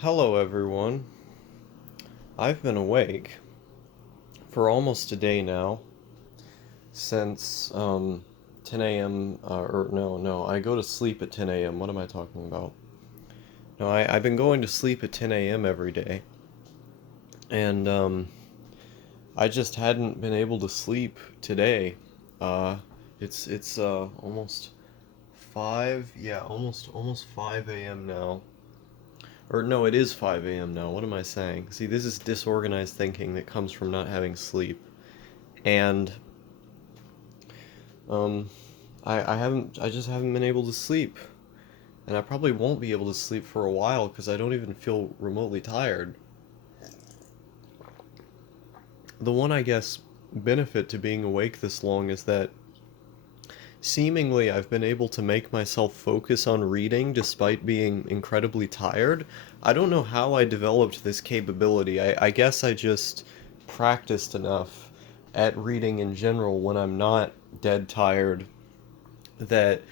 Hello, everyone. I've been awake for almost a day now since 10 a.m. Or no, I go to sleep at 10 a.m. What am I talking about? No, I've been going to sleep at 10 a.m. every day, and I just hadn't been able to sleep today. Uh, it's almost 5, yeah, almost 5 a.m. now. Or no, it is 5 a.m. now. What am I saying? See, this is disorganized thinking that comes from not having sleep. And um I just haven't been able to sleep. And I probably won't be able to sleep for a while because I don't even feel remotely tired. The one, I guess, benefit to being awake this long is that seemingly I've been able to make myself focus on reading despite being incredibly tired. I don't know how I developed this capability. I guess I just practiced enough at reading in general when I'm not dead tired that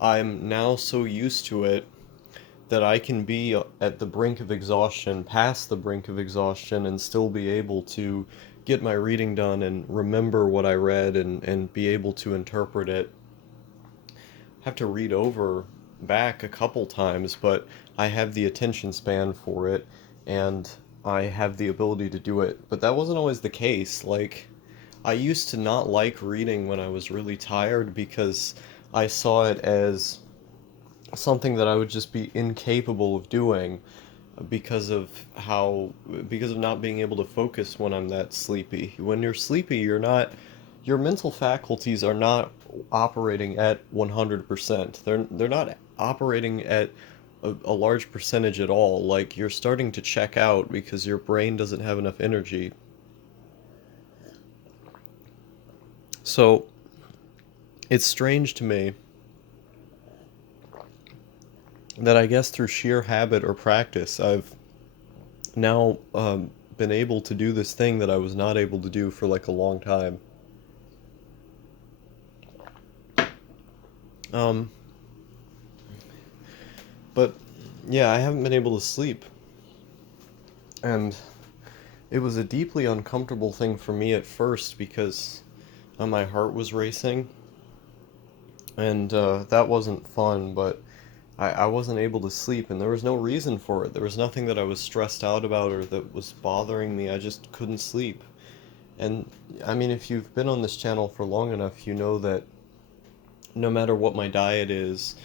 I'm now so used to it that I can be at the brink of exhaustion, past the brink of exhaustion, and still be able to get my reading done and remember what I read and be able to interpret it. Have to read over back a couple times, but I have the attention span for it and I have the ability to do it. But that wasn't always the case. Like, I used to not like reading when I was really tired because I saw it as something that I would just be incapable of doing because of how because of not being able to focus when I'm that sleepy. When you're sleepy, your mental faculties are not operating at 100%. They're not operating at a large percentage at all. Like you're starting to check out because your brain doesn't have enough energy. So, it's strange to me that I guess through sheer habit or practice, I've now been able to do this thing that I was not able to do for like a long time. Um, but yeah, I haven't been able to sleep, and it was a deeply uncomfortable thing for me at first because my heart was racing, and that wasn't fun. But I wasn't able to sleep, and there was no reason for it. There was nothing that I was stressed out about or that was bothering me. I just couldn't sleep. And I mean, if you've been on this channel for long enough, you know that no matter what my diet is,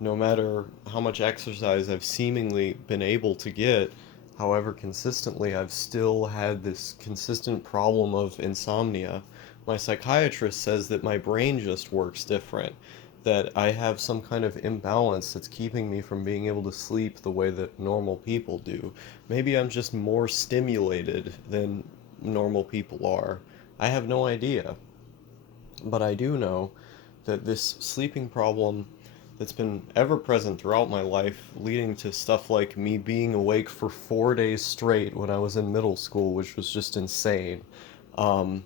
no matter how much exercise I've seemingly been able to get, however consistently, I've still had this consistent problem of insomnia. My psychiatrist says that my brain just works different, that I have some kind of imbalance that's keeping me from being able to sleep the way that normal people do. Maybe I'm just more stimulated than normal people are. I have no idea. But I do know that this sleeping problem that's been ever present throughout my life, leading to stuff like me being awake for 4 days straight when I was in middle school, which was just insane. Um,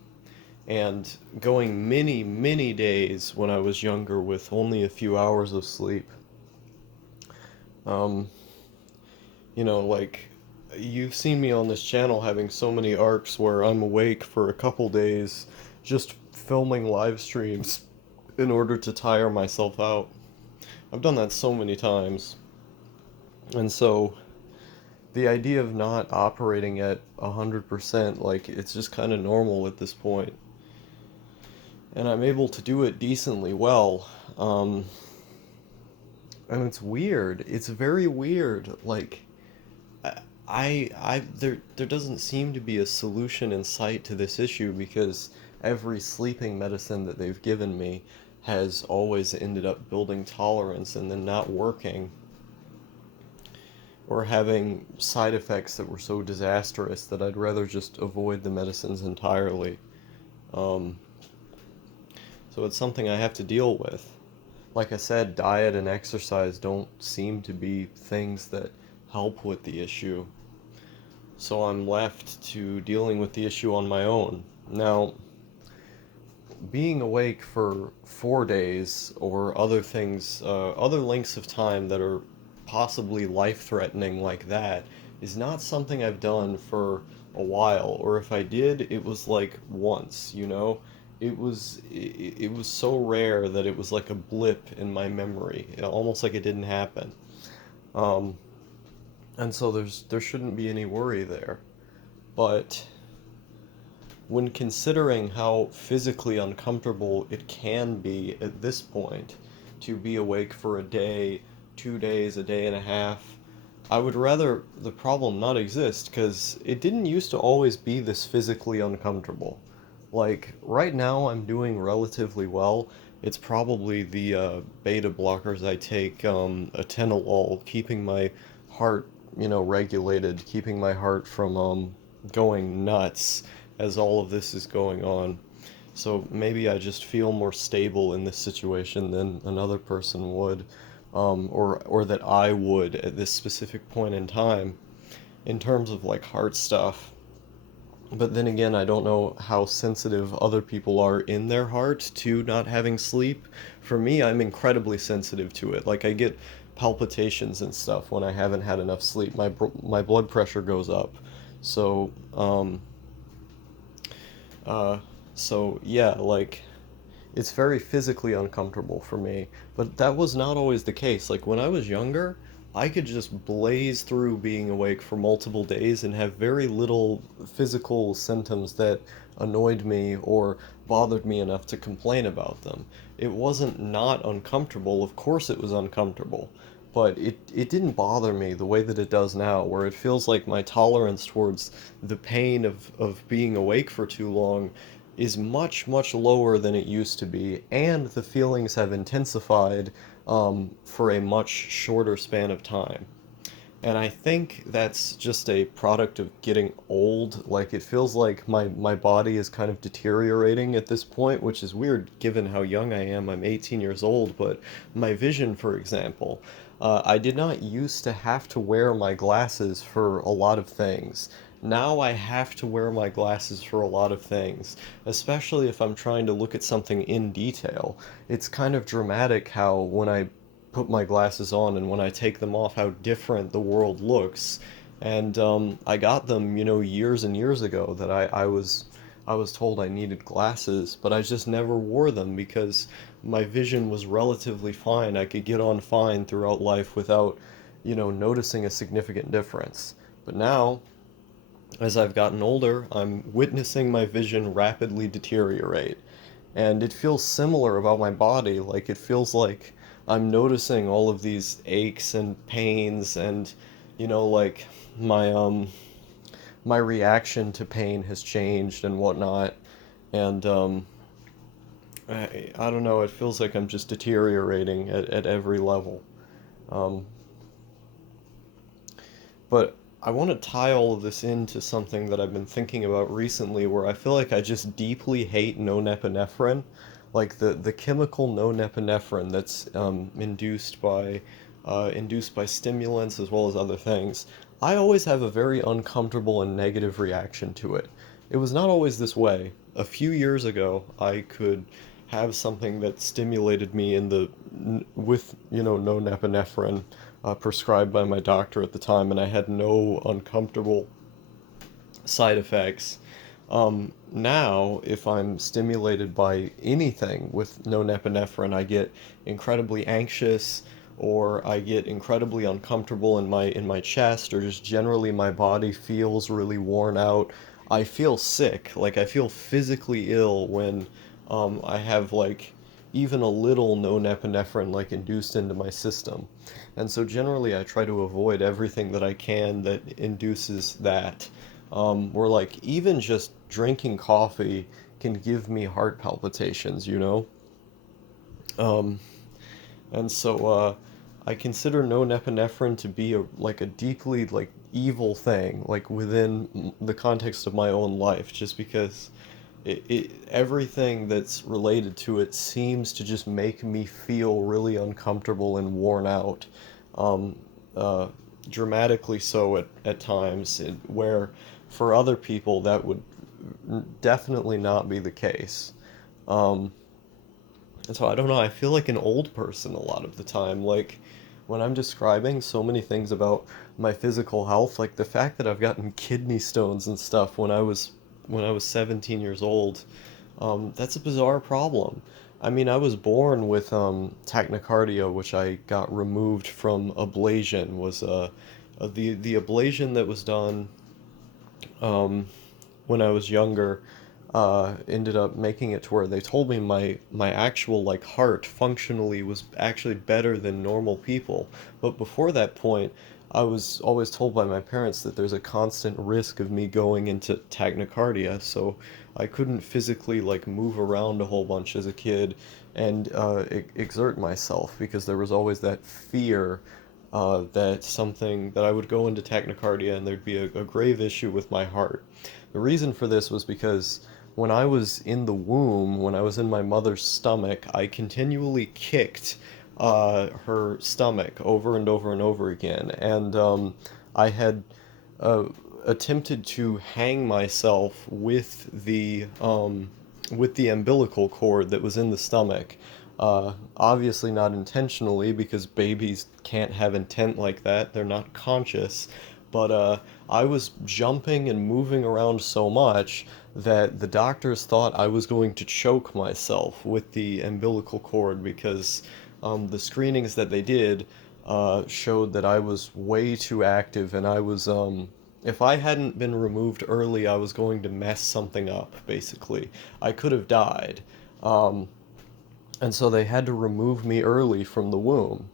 and going many days when I was younger with only a few hours of sleep. Um, like, you've seen me on this channel having so many arcs where I'm awake for a couple days just filming live streams in order to tire myself out. I've done that so many times. And so the idea of not operating at 100%, like, it's just kind of normal at this point. And I'm able to do it decently well. And it's weird. It's very weird. Like, there doesn't seem to be a solution in sight to this issue because every sleeping medicine that they've given me has always ended up building tolerance and then not working or having side effects that were so disastrous that I'd rather just avoid the medicines entirely. Um, so it's something I have to deal with. Like I said, diet and exercise don't seem to be things that help with the issue. So I'm left to dealing with the issue on my own. Now, being awake for 4 days or other things, other lengths of time that are possibly life threatening like that is not something I've done for a while, or if I did, it was like once, you know? It was so rare that it was like a blip in my memory, almost like it didn't happen. Um, and so there shouldn't be any worry there. But when considering how physically uncomfortable it can be at this point to be awake for a day, 2 days, a day and a half, I would rather the problem not exist because it didn't used to always be this physically uncomfortable. Like, right now, I'm doing relatively well. It's probably the beta blockers I take, atenolol, keeping my heart, regulated, keeping my heart from going nuts as all of this is going on. So maybe I just feel more stable in this situation than another person would, or that I would at this specific point in time in terms of like heart stuff. But then again, I don't know how sensitive other people are in their heart to not having sleep. For me, I'm incredibly sensitive to it. Like I get palpitations and stuff when I haven't had enough sleep. My blood pressure goes up. So, uh, so yeah, like it's very physically uncomfortable for me. But that was not always the case. Like when I was younger, I could just blaze through being awake for multiple days and have very little physical symptoms that annoyed me or bothered me enough to complain about them. It wasn't not uncomfortable. Of course it was uncomfortable. But it didn't bother me the way that it does now, where it feels like my tolerance towards the pain of being awake for too long is much, much lower than it used to be, and the feelings have intensified for a much shorter span of time. And I think that's just a product of getting old. Like, it feels like my body is kind of deteriorating at this point, which is weird given how young I am. I'm 18 years old, but my vision, for example, I did not used to have to wear my glasses for a lot of things. Now I have to wear my glasses for a lot of things, especially if I'm trying to look at something in detail. It's kind of dramatic how when I put my glasses on and when I take them off, how different the world looks. And I got them, years and years ago that I was told I needed glasses, but I just never wore them because my vision was relatively fine. I could get on fine throughout life without, noticing a significant difference. But now, as I've gotten older, I'm witnessing my vision rapidly deteriorate. And it feels similar about my body. Like, it feels like I'm noticing all of these aches and pains and, like my, my reaction to pain has changed and whatnot. And, I don't know, it feels like I'm just deteriorating at every level. Um, But I want to tie all of this into something that I've been thinking about recently where I feel like I just deeply hate norepinephrine. Like the chemical norepinephrine that's induced by stimulants as well as other things. I always have a very uncomfortable and negative reaction to it. It was not always this way. A few years ago, I could have something that stimulated me with norepinephrine prescribed by my doctor at the time, and I had no uncomfortable side effects. Now, if I'm stimulated by anything with no norepinephrine, I get incredibly anxious, or I get incredibly uncomfortable in my chest, or just generally my body feels really worn out. I feel sick, like I feel physically ill when I have like even a little known epinephrine like induced into my system. And so generally I try to avoid everything that I can that induces that. Or like even just drinking coffee can give me heart palpitations. Um, and so I consider known epinephrine to be like a deeply like evil thing, like within the context of my own life, just because everything that's related to it seems to just make me feel really uncomfortable and worn out, um, uh, dramatically so at times, where for other people that would definitely not be the case. Um, and so I don't know, I feel like an old person a lot of the time. Like when I'm describing so many things about my physical health. Like the fact that I've gotten kidney stones and stuff when I was 17 years old, that's a bizarre problem. I mean, I was born with tachycardia, which I got removed from ablation. Was the ablation that was done um, when I was younger ended up making it to where they told me my actual like heart functionally was actually better than normal people. But before that point, I was always told by my parents that there's a constant risk of me going into tachycardia, so I couldn't physically like move around a whole bunch as a kid and exert myself because there was always that fear that something that I would go into tachycardia and there'd be a grave issue with my heart. The reason for this was because when I was in the womb, when I was in my mother's stomach, I continually kicked her stomach over and over and over again, and I had uh, attempted to hang myself with the umbilical cord that was in the stomach. Obviously not intentionally because babies can't have intent like that. They're not conscious. But I was jumping and moving around so much that the doctors thought I was going to choke myself with the umbilical cord because the screenings that they did showed that I was way too active and I was if I hadn't been removed early, I was going to mess something up, basically. I could have died. Um, and so they had to remove me early from the womb.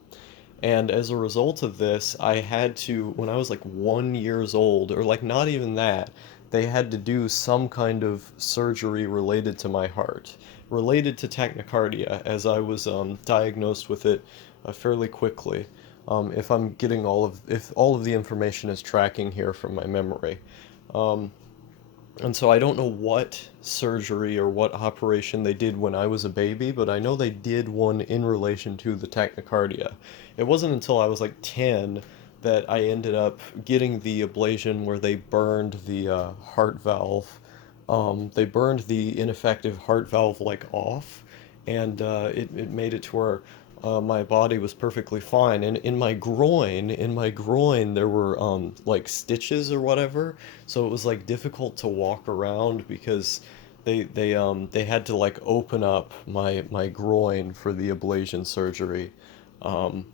And as a result of this, I had to, when I was like 1 years old, or like not even that, they had to do some kind of surgery related to my heart, related to tachycardia, as I was diagnosed with it fairly quickly. If I'm getting if all of the information is tracking here from my memory. Um, and so I don't know what surgery or what operation they did when I was a baby, but I know they did one in relation to the tachycardia. It wasn't until I was like 10 that I ended up getting the ablation where they burned the heart valve. They burned the ineffective heart valve like off, and it made it to where my body was perfectly fine. And in my groin, there were like stitches or whatever, so it was like difficult to walk around because they had to like open up my groin for the ablation surgery, um,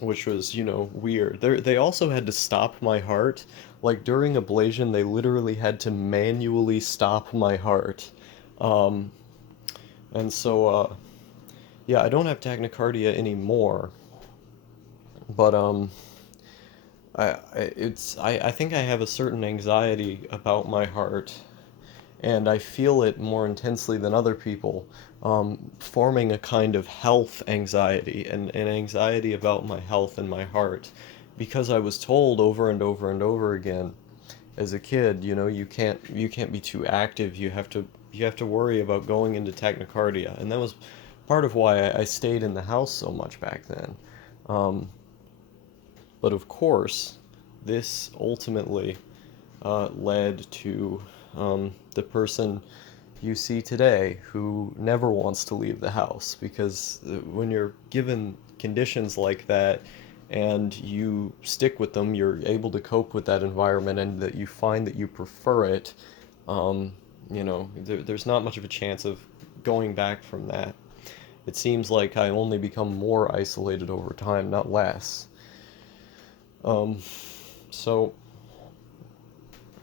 which was, you know, weird. They also had to stop my heart. Like during ablation, they literally had to manually stop my heart. Um, and so yeah, I don't have tachycardia anymore, but I think I have a certain anxiety about my heart, and I feel it more intensely than other people, forming a kind of health anxiety and an anxiety about my health and my heart, because I was told over and over and over again as a kid, you know, you can't be too active. You have to worry about going into tachycardia, and that was part of why I stayed in the house so much back then. Um, but of course, this ultimately led to the person you see today who never wants to leave the house because when you're given conditions like that and you stick with them, you're able to cope with that environment and that you find that you prefer it. Um, you know, there's not much of a chance of going back from that. It seems like I only become more isolated over time, not less. Um, so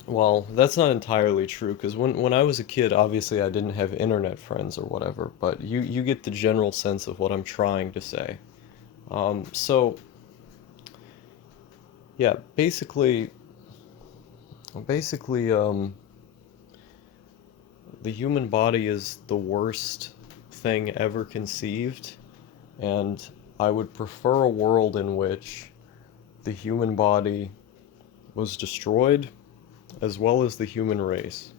Well, that's not entirely true because when I was a kid, obviously I didn't have internet friends or whatever, but you get the general sense of what I'm trying to say. So yeah, basically, the human body is the worst thing ever conceived, and I would prefer a world in which the human body was destroyed as well as the human race.